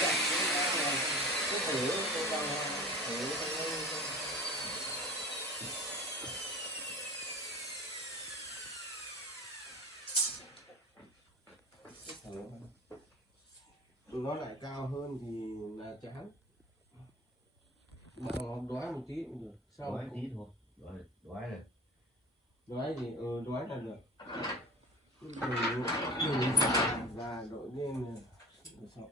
đấy, cứ thử tôi vào thử nó lại cao hơn thì là chán, bạn không đoái một tí cũng được, sau đoái tí thôi, đoái này, đoái thì đoái là được, đừng và đội lên là